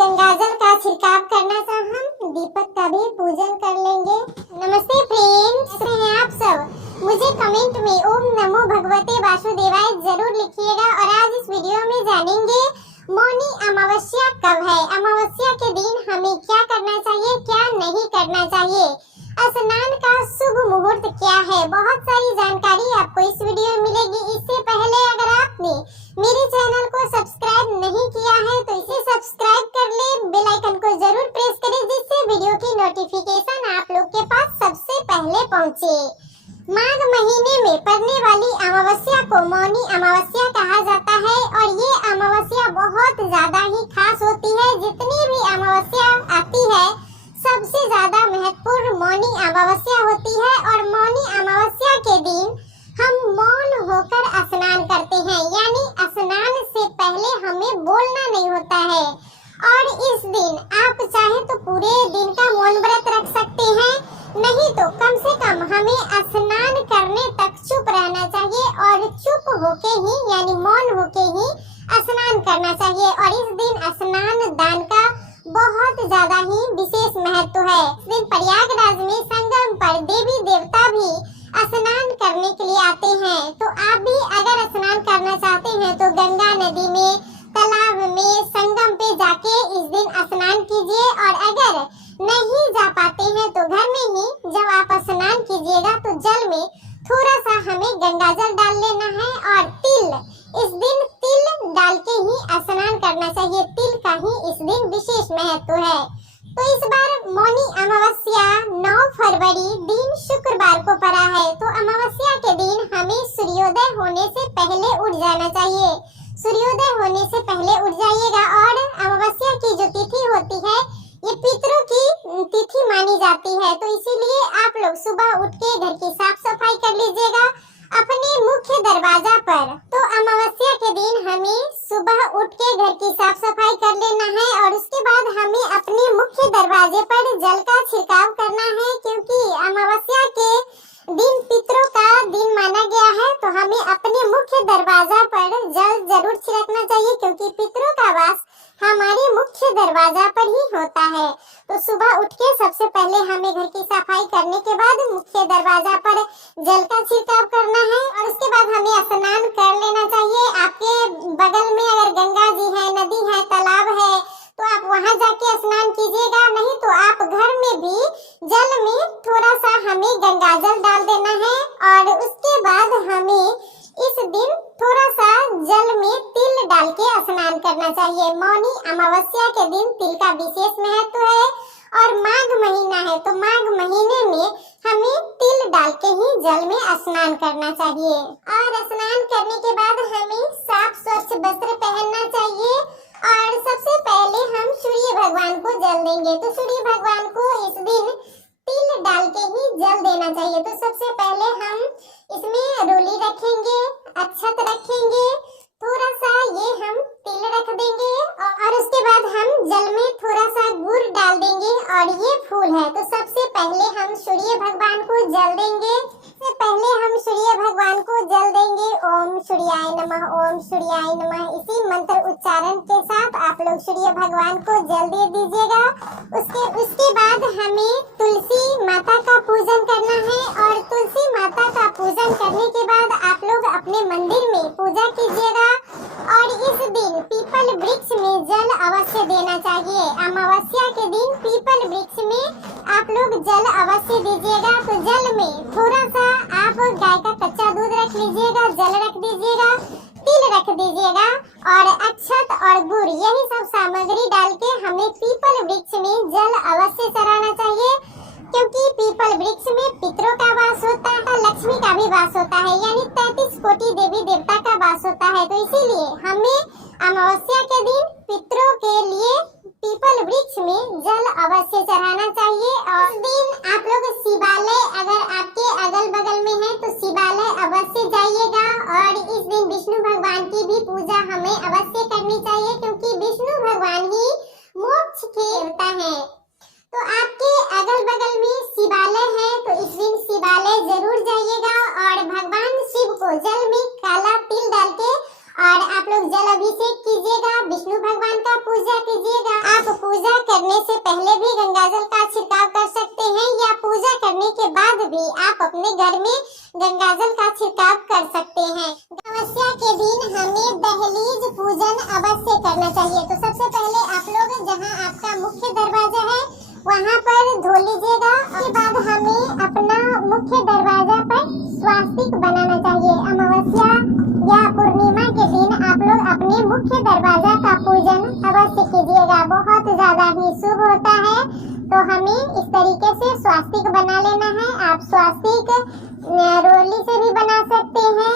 गंगाजल का छिड़काव करना था, हम दीपक का भी पूजन कर लेंगे। नमस्ते फ्रेंड्स, कैसे हैं आप सब? मुझे कमेंट में ओम नमो भगवते वासुदेवाय जरूर लिखिएगा। और आज इस वीडियो में जानेंगे मौनी अमावस्या कब है, अमावस्या के दिन हमें क्या करना चाहिए, क्या नहीं करना चाहिए, स्नान का शुभ मुहूर्त क्या है। बहुत सारी जानकारी आपको इस वीडियो में मिलेगी। इससे पहले अगर आपने मेरे चैनल को सब्सक्राइब नहीं किया है तो इसे सब्सक्राइब कर ले, बेल आइकन को जरूर प्रेस करें जिससे वीडियो की नोटिफिकेशन आप लोग के पास सबसे पहले पहुंचे। माघ महीने में पड़ने वाली अमावस्या को मौनी अमावस्या कहा जाता है और ये अमावस्या बहुत ज्यादा ही खास होती है। जितनी भी अमावस्या आती है सबसे ज्यादा महत्वपूर्ण मौनी अमावस्या होती है। और मौनी अमावस्या के दिन हम मौन होकर स्नान करते हैं, यानी स्नान से पहले हमें बोलना नहीं होता है। और इस दिन आप चाहे तो पूरे दिन का मौन व्रत रख सकते हैं, नहीं तो कम से कम हमें स्नान करने तक चुप रहना चाहिए और चुप होके ही यानी मौन होके ही स्नान करना चाहिए। और इस दिन स्नान दान का बहुत ज्यादा ही विशेष महत्व है। इस दिन प्रयागराज में संगम पर देवी देवता भी स्नान करने के लिए आते हैं। तो आप भी अगर स्नान करना चाहते हैं तो गंगा नदी में, तालाब में, संगम पे जाके इस दिन स्नान कीजिए। और अगर नहीं जा पाते हैं तो घर में ही जब आप स्नान कीजिएगा तो जल में थोड़ा सा हमें गंगाजल डाल लेना है और तिल, इस दिन तिल डाल के ही स्नान करना चाहिए। तिल का ही इस दिन विशेष महत्व है। तो इस बार मौनी अमावस्या 9 फरवरी दिन शुक्रवार को पड़ा है। तो अमावस्या के दिन हमें सूर्योदय होने से पहले उठ जाना चाहिए। सूर्योदय होने से पहले उठ जाइएगा। और अमावस्या की जो तिथि होती है ये पितरों की तिथि मानी जाती है। तो इसीलिए आप लोग सुबह उठ के घर की साफ सफाई कर लीजिएगा अपने मुख्य दरवाजा पर। तो अमावस्या के दिन हमें सुबह उठ के घर की साफ सफाई कर लेना है और उसके बाद हमें अपने मुख्य दरवाजे पर जल का छिड़काव करना है, क्योंकि अमावस्या के दिन पितरों का दिन माना गया है। तो हमें अपने मुख्य दरवाजा पर जल जरूर छिड़कना चाहिए, क्योंकि पितरों का वास हमारे मुख्य दरवाजा पर ही होता है। तो सुबह उठ के सबसे पहले हमें घर की सफाई करने के बाद मुख्य दरवाजा पर जल का छिड़काव करना है और उसके बाद हमें स्नान कर लेना चाहिए। आपके बगल में अगर गंगा जी है, नदी है, तालाब है तो आप वहां जाके स्नान कीजिएगा, नहीं तो आप घर में भी जल में थोड़ा सा हमें गंगाजल डाल देना है। और उसके बाद हमें इस दिन थोड़ा सा जल में तिल डाल के स्नान करना चाहिए। मौनी अमावस्या के दिन तिल का विशेष महत्व है। और माघ महीना है तो माघ महीने में हमें तिल डाल के ही जल में स्नान करना चाहिए। और स्नान करने के बाद हमें साफ स्वच्छ वस्त्र पहनना चाहिए। और सबसे पहले हम सूर्य भगवान को जल देंगे। तो सूर्य भगवान को इस दिन तिल डाल के ही जल देना चाहिए। तो सबसे पहले हम इसमें रोली रखेंगे, अक्षत रखेंगे, थोड़ा सा ये हम तिल रख देंगे और उसके बाद हम जल में थोड़ा सा गुड़ डाल देंगे और ये फूल है। तो सबसे पहले हम सूर्य भगवान को जल देंगे। सबसे पहले हम सूर्य भगवान को जल देंगे। ओम सूर्याय नमः, ओम सूर्याय नमः, इसी मंत्र उच्चारण के साथ आप लोग सूर्य भगवान को जल दे दीजिएगा। उसके बाद हमें तुलसी माता का पूजन करना है। और तुलसी माता का पूजन करने के बाद आप लोग अपने मंदिर में पूजा कीजिएगा। और इस दिन पीपल वृक्ष में जल अवश्य देना चाहिए। अमावस्या के दिन पीपल वृक्ष में आप लोग जल अवश्य दीजिएगा। तो जल में थोड़ा सा आप गाय का कच्चा दूध रख लीजिएगा, जल रख दीजिएगा, तिल रख दीजिएगा और अक्षत और गुड़, यही सब सामग्री डाल के हमें पीपल वृक्ष में जल अवश्य चढ़ाना चाहिए। क्योंकि पीपल वृक्ष में पितरों का वास होता है, लक्ष्मी का भी वास होता है, यानी 33 कोटि देवी देवता का वास होता है। तो इसीलिए हमें अमावस्या के दिन पितरों के लिए पीपल वृक्ष में जल अवश्य चढ़ाना चाहिए। और इस दिन आप लोग शिवालय, अगर आपके अगल बगल में है तो शिवालय अवश्य जाइएगा। और इस दिन विष्णु भगवान की भी पूजा हमें अवश्य करनी चाहिए, क्योंकि विष्णु भगवान ही मोक्ष के देवता है। तो आपके अगल बगल में शिवालय है तो इस दिन शिवालय जरूर जाइएगा और भगवान शिव को जल में काला तिल डाल के और आप लोग जल अभिषेक कीजिएगा, विष्णु भगवान का पूजा कीजिएगा। आप काजल का छिड़काव कर सकते हैं। अमावस्या के दिन हमें दहलीज पूजन अवश्य करना चाहिए। तो सबसे पहले आप लोग जहां आपका मुख्य दरवाजा है वहां पर धो लीजिएगा। उसके बाद हमें अपना मुख्य दरवाजा पर स्वास्तिक बनाना चाहिए। अमावस्या या पूर्णिमा के दिन आप लोग अपने मुख्य दरवाजा का पूजन अवश्य कीजिएगा, बहुत ज्यादा ही शुभ होता है। तो हमें इस तरीके से स्वास्तिक बना लेना है। आप स्वास्तिक रोली से भी बना सकते हैं,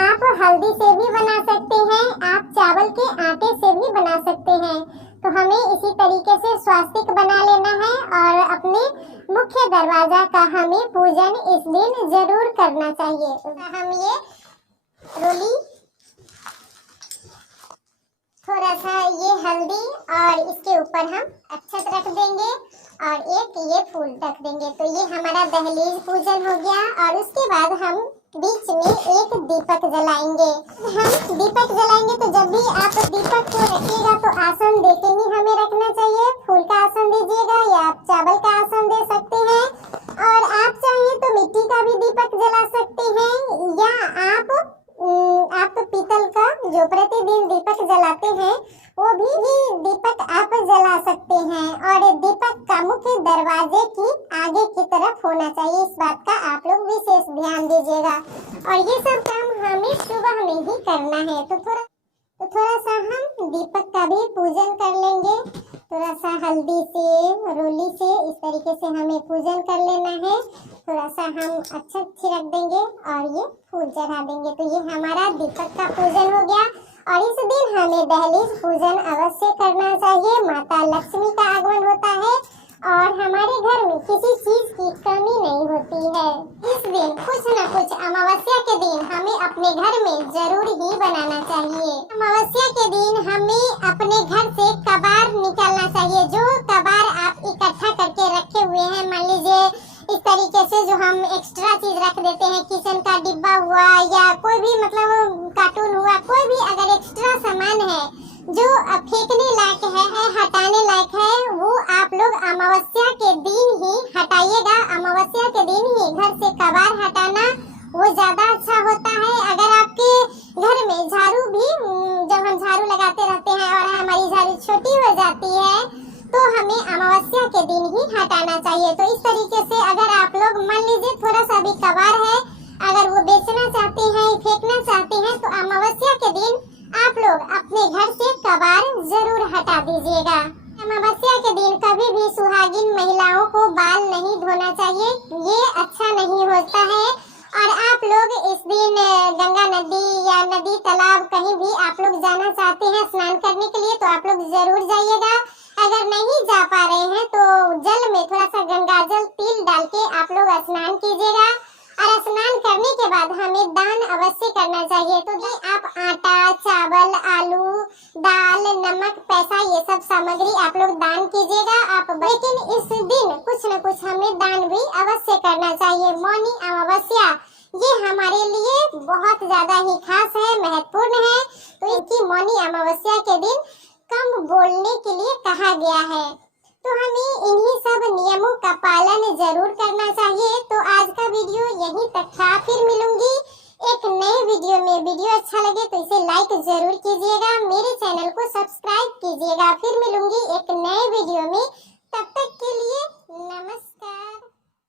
आप हल्दी से भी बना सकते हैं, आप चावल के आटे से भी बना सकते हैं। तो हमें इसी तरीके से स्वास्तिक बना लेना है और अपने मुख्य दरवाजा का हमें पूजन इस दिन जरूर करना चाहिए। तो हम ये रोली थोड़ा सा ये हल्दी और इसके ऊपर हम अक्षत रख देंगे और एक ये फूल रख देंगे। तो ये हमारा दहलीज पूजन हो गया। और उसके बाद हम बीच में एक दीपक जलाएंगे। हम दीपक जलाएंगे तो जब भी आप दीपक को रखिएगा तो आसन देके ही हमें रखना चाहिए। फूल का आसन दीजिएगा या आप चावल का आसन दे सकते हैं, और आप चाहें तो मिट्टी का भी दीपक जला सकते हैं, या आप पीतल का जो प्रतिदिन दीपक जलाते हैं वो भी दीपक आप जला सकते हैं। और दीपक का मुख्य दरवाजे की आगे की तरफ होना चाहिए। इस बात का आप लोग विशेष ध्यान दीजिएगा। और ये सब काम हमें सुबह में ही करना है। तो थोड़ा सा हम दीपक का भी पूजन कर लेंगे। थोड़ा सा हल्दी से, रोली से इस तरीके से हमें पूजन कर लेना है। थोड़ा सा हम अक्षत छिड़क देंगे और ये फूल चढ़ा देंगे। तो ये हमारा दीपक का पूजन हो गया। और इस दिन हमें दहलीज पूजन अवश्य करना चाहिए। माता लक्ष्मी का आगमन होता है और हमारे घर में किसी चीज की कमी नहीं होती है। इस दिन कुछ न कुछ अमावस्या के दिन हमें अपने घर में जरूर ही बनाना चाहिए। अमावस्या के दिन हमें अपने घर से कबार निकालना चाहिए। जो कबार आप इकट्ठा करके रखे हुए हैं, मान लीजिए इस तरीके से जो हम एक्स्ट्रा चीज रख देते हैं, किचन का डिब्बा हुआ या कोई भी मतलब कार्टून हुआ, कोई भी अगर एक्स्ट्रा सामान है जो फेंकने लायक है, हटाने लायक है, वो आप लोग अमावस्या के दिन ही हटाइएगा। अमावस्या के दिन ही घर से कबार हटाना वो ज्यादा अच्छा होता है। अगर आपके घर में झाड़ू भी, जब हम झाड़ू लगाते रहते हैं और हमारी झाड़ू छोटी हो जाती है, तो हमें अमावस्या के दिन ही हटाना चाहिए। तो इस तरीके से अगर आप लोग मान लीजिए थोड़ा सा भी कबार है, अगर वो बेचना चाहते हैं, फेंकना चाहते हैं, तो अमावस्या के दिन आप लोग अपने घर से कबार जरूर हटा दीजिएगा। अमावस्या के दिन कभी भी सुहागिन महिलाओं को बाल नहीं धोना चाहिए, ये अच्छा नहीं होता है। और आप लोग इस दिन गंगा नदी या नदी तालाब कहीं भी आप लोग जाना चाहते हैं स्नान करने के लिए, तो आप लोग जरूर जाइएगा। अगर नहीं जा पा रहे हैं तो जल में थोड़ा सा गंगा जल तिल डाल के आप लोग स्नान कीजिएगा। और स्नान करने के बाद हमें दान अवश्य करना चाहिए। तो आप आटा, चावल, आलू, दाल, नमक, पैसा, ये सब सामग्री आप लोग दान कीजिएगा। लेकिन इस दिन कुछ न कुछ हमें दान भी अवश्य करना चाहिए। मौनी अमावस्या ये हमारे लिए बहुत ज्यादा ही खास है, महत्वपूर्ण है। तो इनकी मौनी अमावस्या के दिन कम बोलने के लिए कहा गया है। तो हमें इन्हीं सब नियमों का पालन जरूर करना चाहिए। तो आज का वीडियो यहीं तक था। फिर मिलूंगी एक नए वीडियो में। वीडियो अच्छा लगे तो इसे लाइक जरूर कीजिएगा, मेरे चैनल को सब्सक्राइब कीजिएगा। फिर मिलूंगी एक नए